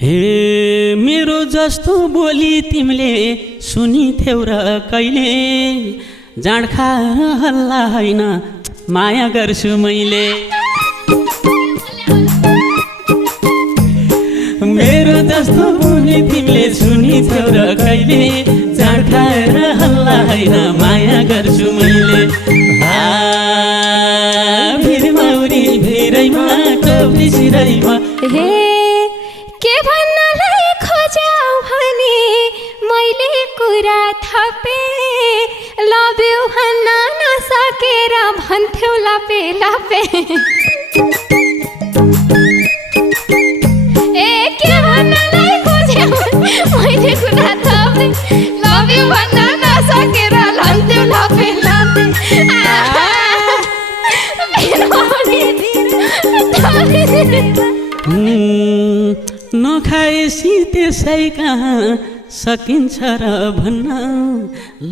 हे मेरो जस्तो बोली तिमीले सुनिथ्यौ र कहिले, जाँडखा हल्ला होइन माया गर्छु मैले। मेरो जस्तो बोली तिमीले सुनिथ्यौ र कहिले, जाँडखा हल्ला होइन माया गर्छु मैले। भिरमौरी भिरैमा टोपी सिरैमा, हे के भन्नलाई खोज्याउ भने मैले कुरा थपे, लभ यु भन्न नसकेर भन्थ्यौ लापे लापे। ए के भन्नलाई खोज्याउ मैले कुरा थपे, लभ यु भन्न नसकेर भन्थ्यौ लापे लापे। नखाएसी त्यसै कहाँ सकिन्छ र भन्न,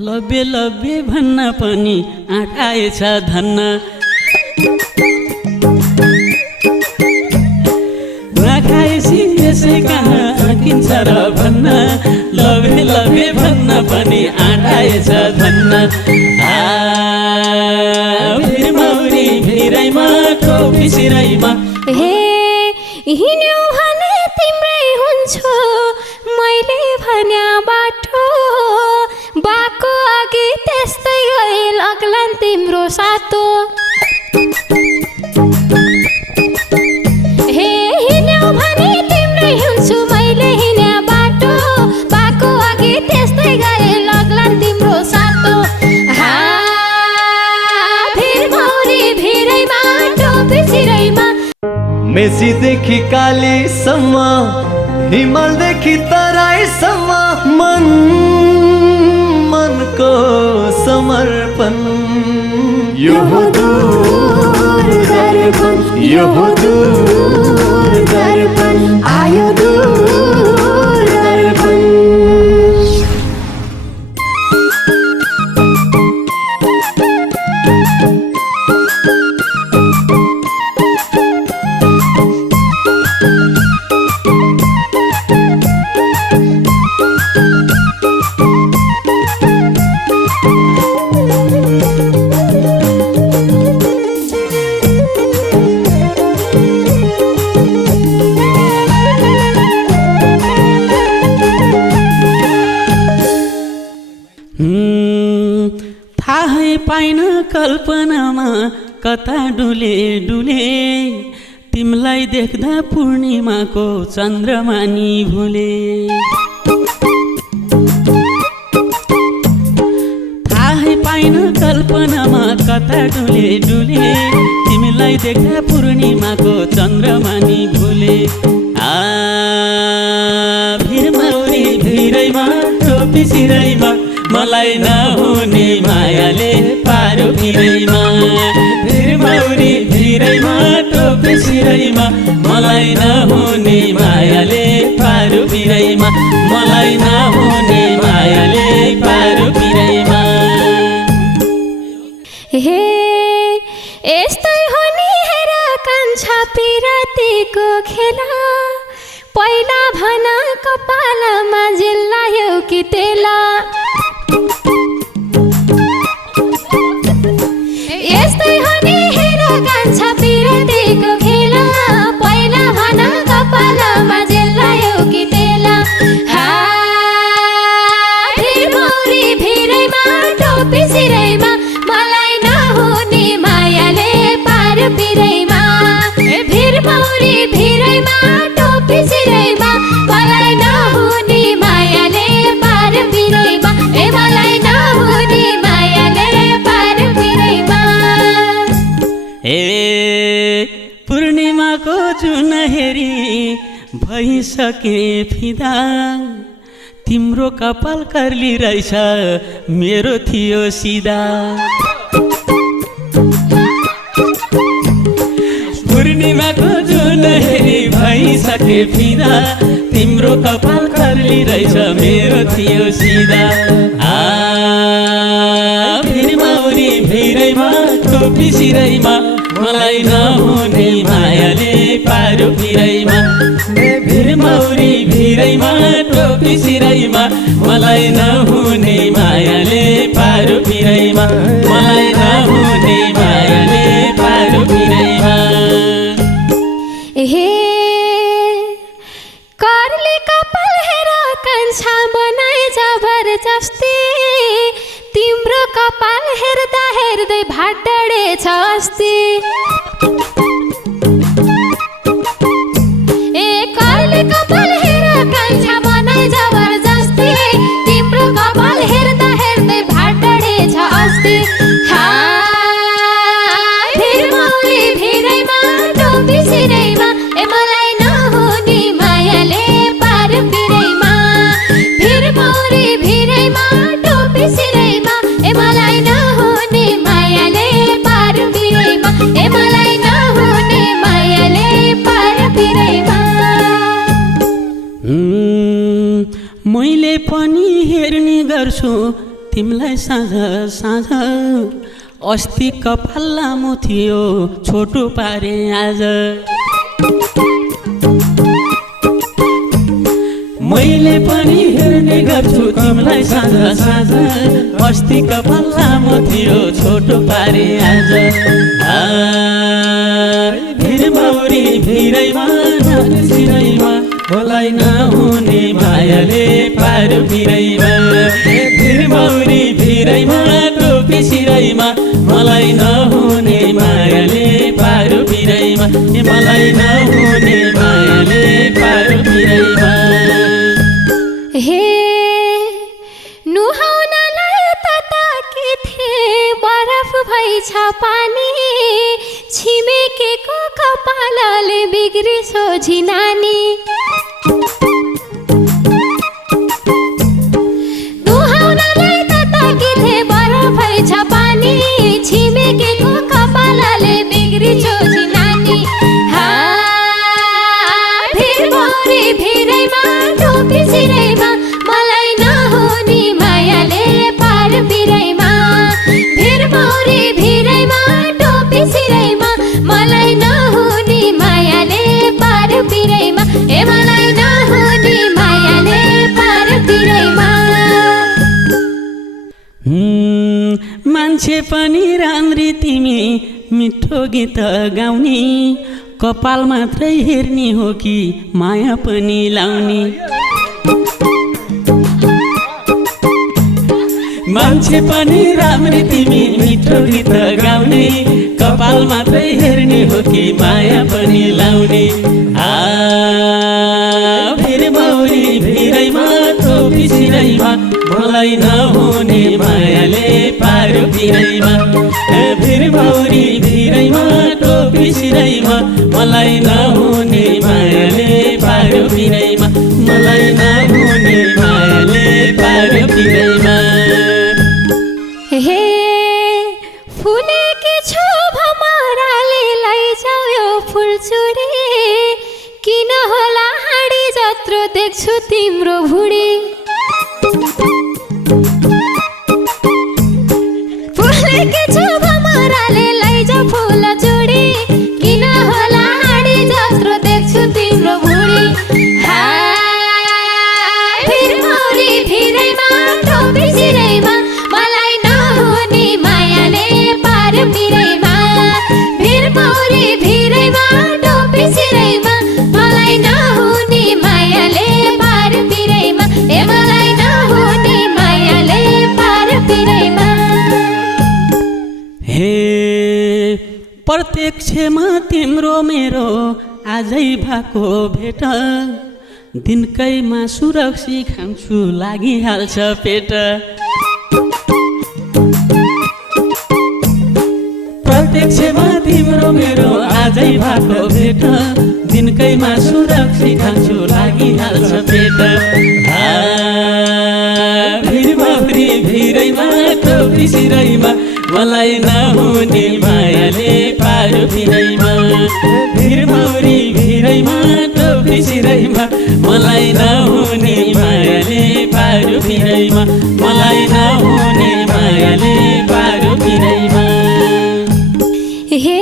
लबे लबे भन्न पनि आँटाएछ धन्न। नखाएसी त्यसै कहाँ सकिन्छ र भन्न, लबे लबे भन्न पनि आँटाएछ धन्न। भिरमौरी भिरैमा टोपी सिरैमा, हे हिँड्यौ भने तिम्रै हुन्छु मैले भन्या बाटो, बाको अघि त्यस्तै गए लाग्लान् तिम्रो सातो। हे हिँड्यौ भने तिम्रै हुन्छु मैले हिँड्या बाटो, बाको अघि त्यस्तै गए लाग्लान् तिम्रो सातो। भिरमौरी भिरैमा टोपी सिरैमा, मेचीदेखि कालीसम्म, हिमालदेखि तराईसम्म, मनको समर्पण। यो हो दूर दर्पण, यो हो दूर दर्पण, आयो दूर दर्पण। थाहै पाइन कल्पनामा कता डुले डुले, तिमीलाई देख्दा पूर्णिमाको चन्द्रमा नि भुले। थाहै पाइन कल्पनामा कता डुले डुले, तिमीलाई देख्दा पूर्णिमाको चन्द्रमा नि भुले। भिरमौरी भिरैमा टोपी सिरैमा, मलाई नहुने मायाले पारो भिरैमा। भिरमौरी भिरैमा टोपी सिरैमा, मलाई नहुने मायाले पारो भिरैमा, मलाई नहुने मायाले पारो भिरैमा। हे यस्तै हो नि हेर कान्छा पिरातीको खेला, पहिला भन कपालमा जिल्लायो कि तेला। यस्तै हो नि हेर कान्छा पिरातीको खेला, पहिला भन कपालमा जिल्लायो कि तेला। भिरमौरी भिरैमा टोपी सिरैमा, मलाई नहुने मायाले पार पिरैमा। भिरमौरी भिरैमा टोपी सिरैमा, मलाई नहुने मायाले पार पिरैमा। मलाई नहुने मायाले पार पिरैमा। पूर्णिमाको जुन हेरी भइसके फिदा, तिम्रो कपाल कर्ली रहेछ मेरो थियो सिधा। पूर्णिमाको जुन हेरी भइसके फिदा, तिम्रो कपाल कर्ली रहेछ मेरो थियो सिधा। भिरमौरी भिरैमा टोपी सिरैमा, मलाई नहुने मायाले पारो भिरैमा। भिरमौरी भिरैमा टोपी सिरैमा मलाई नहुने मायाले पारो पिरैमा मलाई नहुने मायाले पारो पिरैमा हे करले कपाल हेर कान्छा बनाए जबरजस्ती तिम्रो कपाल हेर्दा हेर्दै भाडडे छ अस्ति ए करले कपाल हेर कान्छा बनाए जबरजस्ती तिम्रो कपाल हेर्दा हेर्दै भाडडे छ अस्ति भिरमौरी भिरैमा टोपी सिरैमा ए मलाई नहुने मायाले पार पिरैमा भिरमौरी भिरैमा टोपी सिरैमा ए मलाई नहुने मायाले पार पिरैमा ए मलाई नहुने मायाले पार पिरैमा मैले पनि हेर्ने गर्छु तिमीलाई साँझ साँझ अस्ति कपाल लामो थियो छोटो पारे आज मैले पनि हेर्ने गर्छु तिमीलाई साँझ साँझ अस्ति कपाल लामो थियो छोटो पारे आज भिरमौरी भिरैमा सिरैमा मलाई नहुने मायाले पारो पिरैमा भिरमौरी भिरैमा टोपी सिरैमा मलाई नहुने मायाले पारो पिरैमा मलाई नहुने मायाले पारो पिरैमा हे नुहाउनलाई तताकी थिए बरफ भई छ पानी छिमेकीको कपालले बिग्री सोझी नानी नुहाउनलाई तताकी थिए बरफ भई छ पानी छिमेकीको कपालले बिग्री सोझी नानी भिरमौरी भिरैमा टोपी सिरैमा मलाई नहुने मायाले पार पिरैमा भिरमौरी भिरैमा टोपी सिरैमा मलाई नहुने मायाले पार पिरैमा ए मलाई नहुने मायाले पार पिरैमा मान्छे पनि राम्री तिमी मिठो गीत गाउने कपाल मात्रै हेर्ने हो कि माया पनि लाउने मान्छे पनि राम्री तिमी मिठो गीत गाउने कपाल मात्रै हेर्ने हो कि माया पनि लाउने भिरमौरी भिरैमा टोपी सिरैमा मलाई नहुने मायाले पारो पिरैमा भिरमौरी भिरैमा टोपी सिरैमा मलाई नहुने मायाले पारो पिरैमा मलाई नहुने मायाले पारो पिरैमा हे फुलेकी छु भमराले लैजाऊ यो फुलचुडी किन होला हाँडी जत्रो देख्छु तिम्रो भुडी फुलेकी छु भमराले लैजाऊ फुलचुडी किन होला हाँडी जत्रो देख्छु तिम्रो भुडी भिरमौरी भिरैमा टोपी सिरैमा मलाई नहुने मायाले पार पिरैमा भिरमौरी भिरैमा टोपी सिरैमा मलाई नहुने मायाले पार पिरैमा ए मलाई नहुने मायाले पार पिरैमा हे प्रत्यक्षमा तिम्रो मेरो आजै भएको भेट दिनकैमा सुरक्षी खान्छु लागिहाल्छ पेट प्रत्यक्षमा तिम्रो मेरो आजै भएको भेट दिनकैमा सुरक्षी खान्छु लागिहाल्छ पेट भिरमौरी भिरैमा टोपी सिरैमा मलाई नहुने मायाले पारो पिरैमा भिरमौरी भिरैमा टोपी सिरैमा मलाई नहुने मायाले पारो पिरैमा मलाई नहुने मायाले पारो पिरैमा हे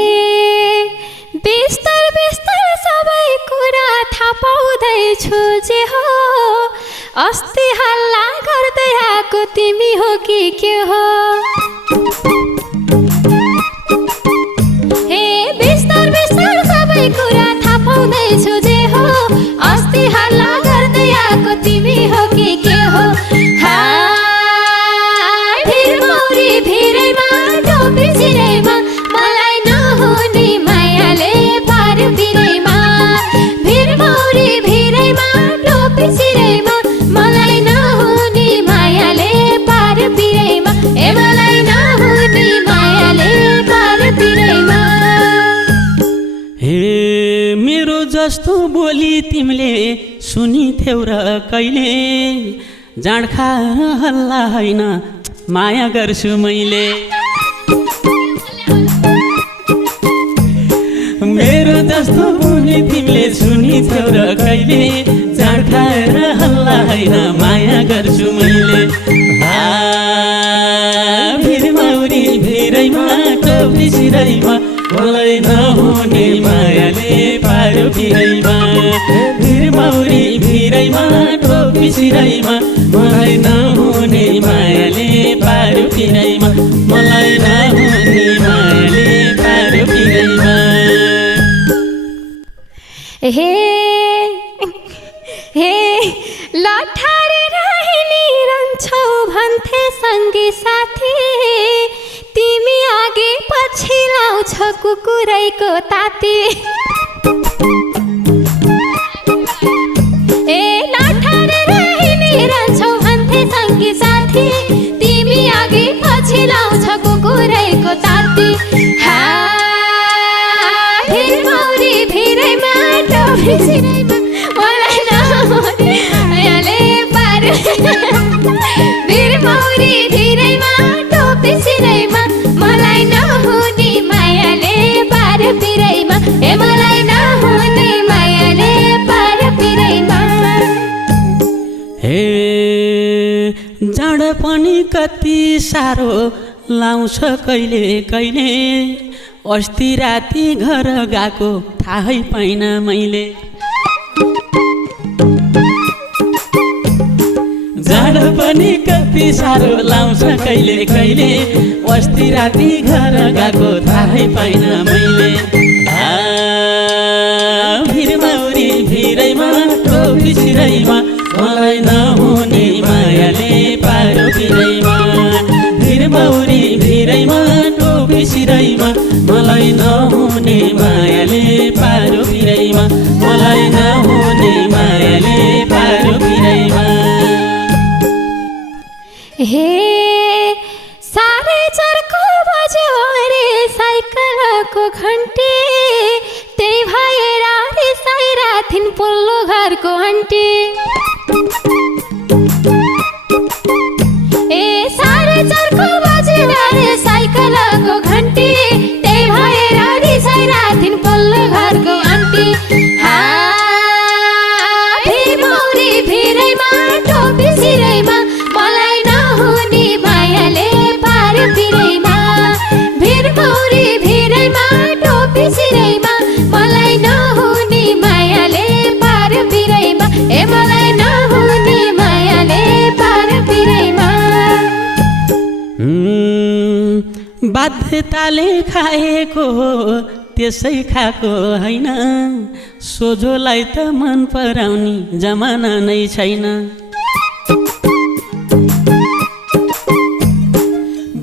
बिस्तर बिस्तर सबै कुरा थाहा पाउँदैछु अस्ति हल्ला गर्दै आएको तिमी हो कि के हो हे बिस्तार बिस्तार सबै कुरा थाहा पाउँदैछु जे हो अस्ति हल्ला गर्दै आएको तिमी हो कि के हो भिरमौरी भिरैमा टोपी सिरैमा मलाई नहुने मायाले पार पिरैमा भिरमौरी भिरैमा टोपी सिरैमा मलाई नहुने मायाले पार पिरैमा ए मलाई नहुने मायाले पार पिरैमा हे मेरो जस्तो बोली तिमीले सुनिथ्यौ र कहिले जाँडखा हल्ला होइन माया गर्छु मैले मेरो जस्तो बोली तिमीले सुनिथ्यौ र कहिले जाँडखा हल्ला होइन माया गर्छु मैले भिरमौरी भिरैमा टोपी सिरैमा मलाई नहुने मायाले पारो पिरैमा भिरमौरी भिरैमा टोपी सिरैमा मलाई नहुने मायाले पारो पिरैमा मलाई नहुने मायाले पारो पिरैमा हे हे लठारे रहने रहन्छौ भन्थे सँगी साथी तिमी आगे पछि लाउँछ कुकुरैको ताती ए लठारे रहने रहन्छौ भन्थे सँगी साथी तिमी आगे पछि लाउँछ कुकुरैको ताती भिरमौरी भिरैमा टोपी सिरैमा मलाई नहुने मायाले पार भिरमौरी भिरैमा टोपी सिरैमा मलाई नहुने मायाले पार पिरैमा ए मलाई नहुने मायाले पार पिरैमा हे जाँड पनि कति साह्रो लाउँछ कहिले कहिले अस्ति राति घर गएको थाहै पाइन मैले जाँड पनि कति साह्रो लाउँछ कहिले कहिले अस्ति राति घर गएको थाहै पाइन मैले भिरमौरी भिरैमा टोपी सिरैमा मलाई नहुने मायाले पारो पिरैमा भिरमौरी भिरैमा टोपी सिरैमा मलाई नहुने मायाले पारो पिरैमा मलाई नहुने मायाले पारो पिरैमा हे सारे चर्को बज्यो अरे साइकलको घन्टी त्यही भएर रिसाइरा थिइन् पल्लो घरको आन्टी ए सारे चर्को बज्यो अरे साइकलको घन्टी त्यही भएर रिसाइरा थिइन् पल्लो घरको आन्टी भिरमौरी भिरैमा टोपी सिरैमा मलाई नहुने मायाले पार पिरैमा भिरमौरी भिरैमा टोपी सिरैमा मलाई नहुने मायाले पार पिरैमा ए मलाई नहुने मायाले पार पिरैमा बाध्यताले खाएको त्यसै खाएको होइन सोझोलाई त मन पराउने जमाना नै छैन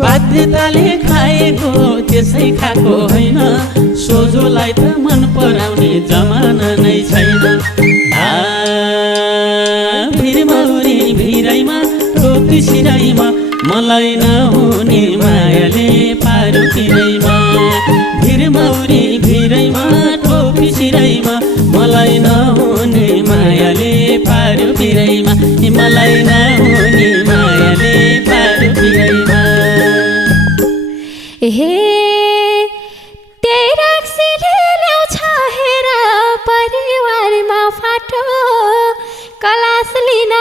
बाध्यताले खाएको त्यसै खाएको होइन सोझोलाई त मन पराउने जमाना नै छैन भिरमौरी भिरैमा टोपी सिरैमा मलाई नहुने मायाले पारो पिरैमा भिरमौरी भिरैमा टोपी सिरैमा मलाई नहुने मायाले पारो पिरैमा मलाई नहुने मायाले पारो पिरैमा हे त्यही रक्सीले ल्याउँछ हेर परिवारमा फाटो कलास लिन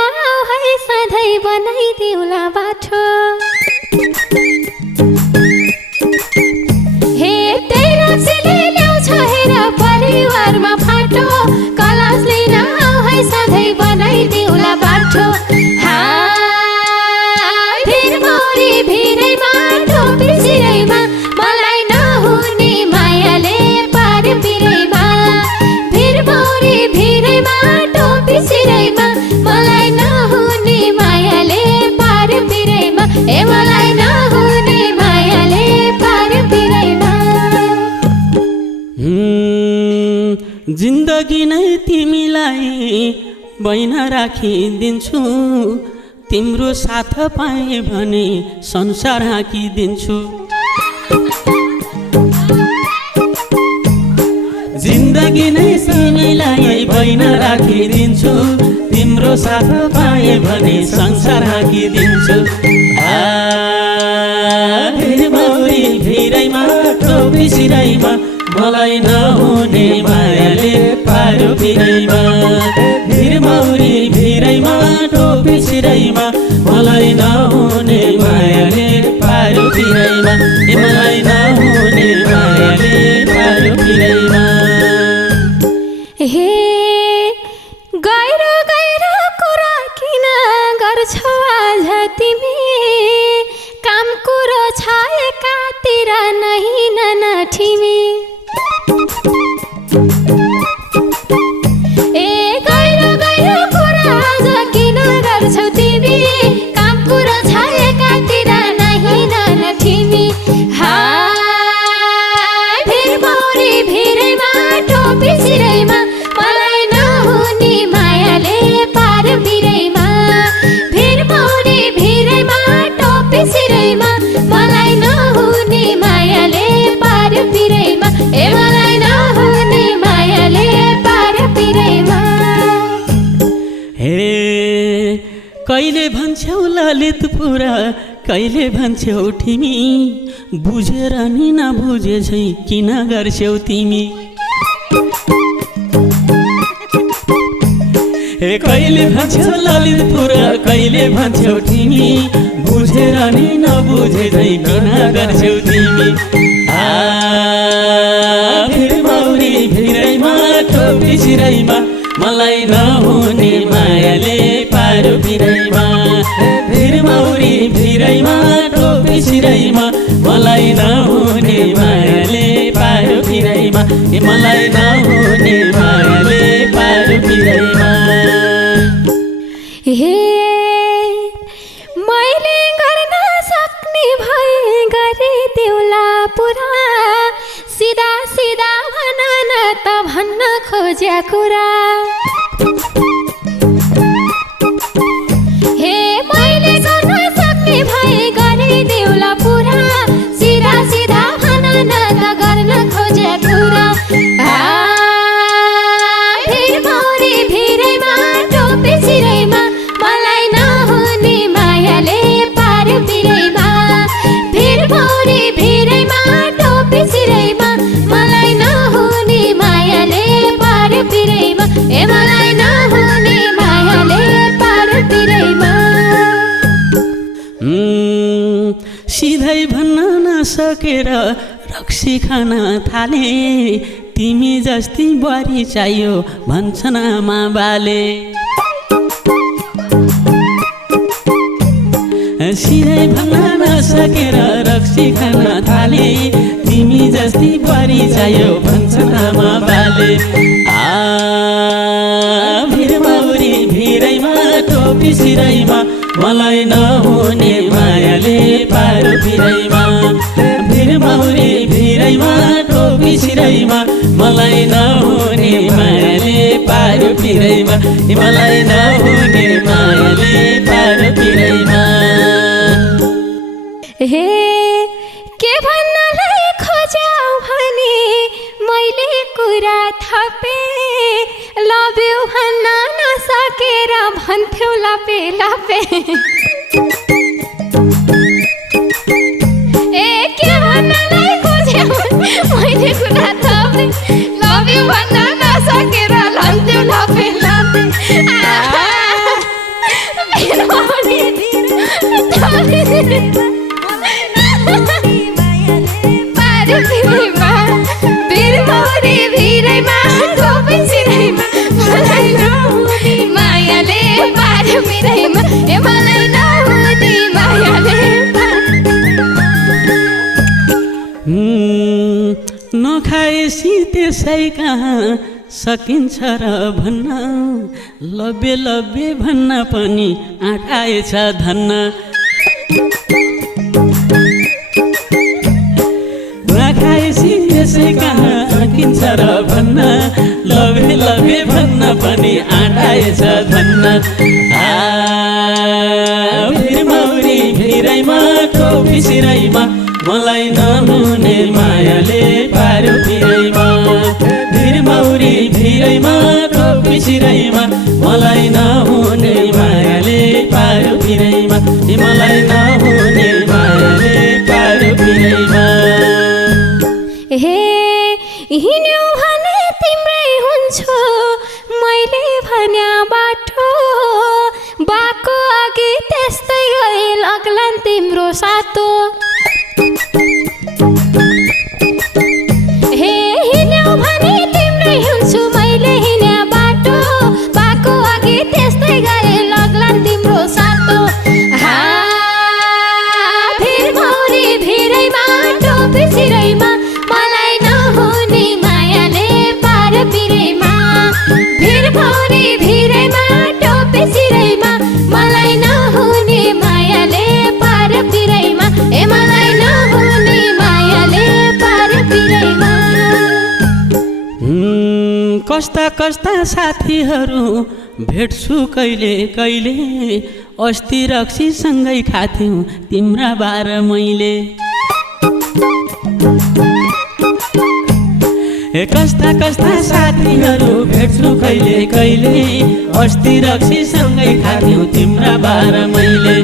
है सधैँ बनाइदिउला बाठो हे त्यही रक्सीले ल्याउँछ हेर परिवारमा फाटो कलास लिन है सधैँ बनाइदिउला बाठो बैना राखिदिन्छु तिम्रो साथ पाएँ भने संसार हाँकिदिन्छु जिन्दगी नै तिमीलाई बैना राखिदिन्छु तिम्रो साथ पाएँ भने संसार हाँकिदिन्छु भिरमौरी भिरैमा टोपी सिराइमा मलाई नहुने मायाले पार्यो पिरैमा भिरमौरी भिरैमा टोपी सिराइमा मलाई नहुने मायाले पार्यो पिरैमा मलाई नहुने मायाले पार्यो पिरैमा हे गहिरो गहिरो कुरा किन गर्छौ आज तिमी काम कुरो छ एकातिर नहीं नठिमी ए गहिरो गहिरो कुरा आज किन गर्छौ तिमी काम कुरो छ एकातिर नहीं नठिमी भिरमौरी भिरैमा टोपी सिरैमा मलाई नहुने मायाले पार्यो पिरैमा भिरमौरी भिरैमा टोपी सिरैमा मलाई नहुने मायाले पार्यो पिरैमा ए मलाई नहुने मायाले पार्यो पिरैमा हे कहिले भन्छौ ललितपुर कहिले भन्छौ तिमी बुझेर नि नबुझे झै किन गर्छौ तिमी हे कहिले भन्छौ ललितपुर कहिले भन्छौ तिमी बुझेर नि नबुझे झै किन गर्छौ तिमी भिरमौरी भिरैमा टोपी सिरैमा मलाई नहुने मायाले पार्यो पिरैमा भिरमौरी भिरैमा टोपी सिरैमा मलाई नहुने मायाले पार्यो पिरैमा मलाई नहुने मायाले पार्यो पिरैमा हे मैले गर्न सक्ने भए गरिदेऊला पुरा सिधा सिधा भन न त भन्न खोज्या कुरा हे मैले गर्न सक्ने भए गरिदेऊला पुरा सिधा सिधा भन न त गर्न खोज्या कुरा भिरमौरी भिरैमा टोपी सिरैमा मलाई नहुने मायाले पार्यो पिरैमा भिरमौरी भिरैमा टोपी सिरैमा मलाई नहुने मायाले पार्यो पिरैमा ए मलाई नहुने मायाले पार्यो पिरैमा सिधै भन्न नसकेर रक्सी खान थाले तिमी जस्ती बुहारी चाहियो भन्छन् आमा बाले सिधै भन्न नसकेर रक्सी खान थाले तिमी जस्ती बुहारी चाहियो भन्छन् आमा बाले भिरमौरी भिरैमा टोपी सिरैमा मलाई नहुने मायाले पार्यो पिरैमा भिरमौरी भिरैमा टोपी सिरैमा मलाई नहुने मायाले पार्यो पिरैमा मलाई नहुने मायाले पार्यो पिरैमा हे के भन्नलाई खोज्यौ भने मैले कुरा थपे लभ यु भन्न नसकेर भन्थ्यौ लपे लपे ए के भन्नलाई खोज्यौ मैले कुरा थपे लभ यु भन्न नसकेर भन्थ्यौ लपे लपे भिरमौरी भिरैमा टोपी सिरैमा मलाई नहुने मायाले पार्यो पिरैमा ए मलाई नहुने मायाले नखाएसी त्यसै कहाँ सकिन्छ र भन्न लबे लबे भन्न पनि आँट आएछ धन्न नखाएसी त्यसै कहाँ सकिन्छ र भन्न लबे लबे भन्न पनि आँटाएछ धन्न भिरमौरी भिरैमा टोपी सिरैमा मलाई नहुने मायाले पार्यो पिरैमा भिरमौरी भिरैमा टोपी सिरैमा मलाई नहुने मायाले पार्यो पिरैमा मलाई नहुने मायाले पार्यो पिरैमा हे हिँड्यौ भने तिम्रै हुन्छु मैले भन्या बाटो बाको अघि त्यस्तै गए लाग्लान् तिम्रो सातो हे हिँड्यौ भने तिम्रै हुन्छु मैले हिँड्या बाटो बाको अघि त्यस्तै गए लाग्लान् तिम्रो सातो भिरमौरी भिरैमा टोपी सिरैमा मलाई नहुने मायाले पार पिरैमा भिरमौरी भिरैमा टोपी सिरैमा मलाई नहुने मायाले पार पिरैमा मलाई नहुने मायाले पार पिरैमा कस्ता कस्ता साथीहरू भेट्छु कहिले कहिले अस्ति रक्सीसँगै खाथ्यौँ तिम्रा बार मैले कस्ता कस्ता साथीहरू भेट्छु कहिले कहिले अस्ति रक्सीसँगै खाथ्यौँ तिम्रा बार मैले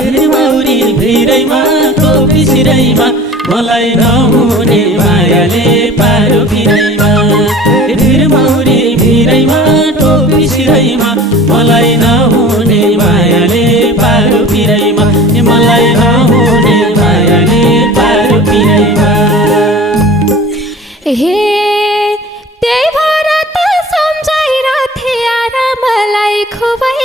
भिरमौरी भिरैमा टोपी सिरैमा मलाई नहुने मायाले पार्यो पिरैमा भिरमौरी भिरैमा टोपी सिरैमा मलाई नहुने मायाले पार्यो पिरैमा मलाई नहुने मायाले पार्यो पिरैमा हे त्यही भएर त सम्झाइरथे यार मलाई खुबै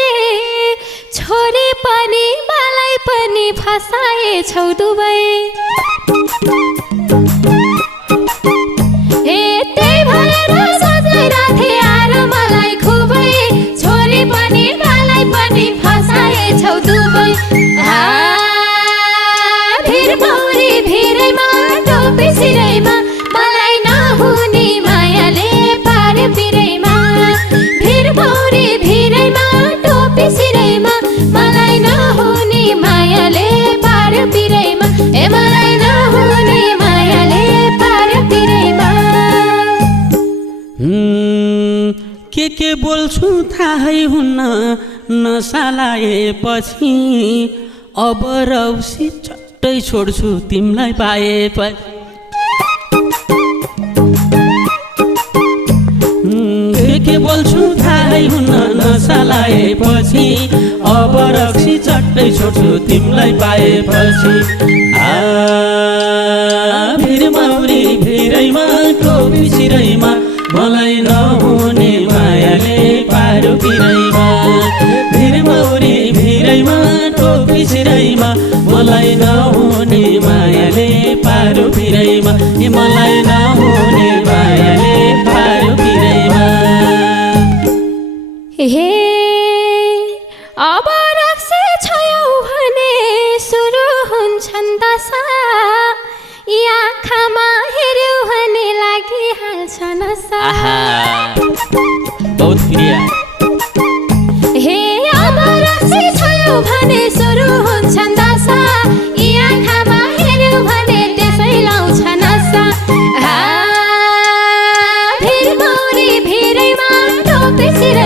छोरी पनि मलाई पनि फसाएछौ दुबै हे त्यही भएर सम्झाइरथे यार मलाई खुबै छोरी पनि मलाई पनि फसाएछौ दुबै भिरमौरी भिरैमा टोपी सिरैमा मलाई नहुने मायाले पार पिरैमा भिरमौरी भिरैमा टोपी सिरैमा मलाई नहुने मायाले पार पिरैमा मलाई नहुने मायाले पार पिरैमा के बोल्छु थाहै हुन्न नसा लाएपछि अब रौसी चट्टै छोड्छु तिमीलाई पाएपछि के बोल्छु थाहै हुन्न नसा लाएपछि अब रक्सी चट्टै छोड्छु तिमीलाई पाएपछि भिरमौरी भिरैमा टोपी सिरैमा मलाई नहुने मायाले पार्यो पिरैमा भिरमौरी भिरैमा टोपी सिरैमा मलाई नहुने मायाले पार्यो पिरैमा मलाई नहुने मायाले पार्यो पिरैमा हे अब रक्सी छोयौ भने सुरु हुन्छन् दशा आँखामा हेर्यौ भने लागिहाल्छ नशा बहुत प्रिय हे अब रक्सी छोयौ भने सुरु हुन्छन् दशा आँखामा हेर्यौ भने त्यसै लाउँछ नशा भिरमौरी भिरैमा टोपी सिरैमा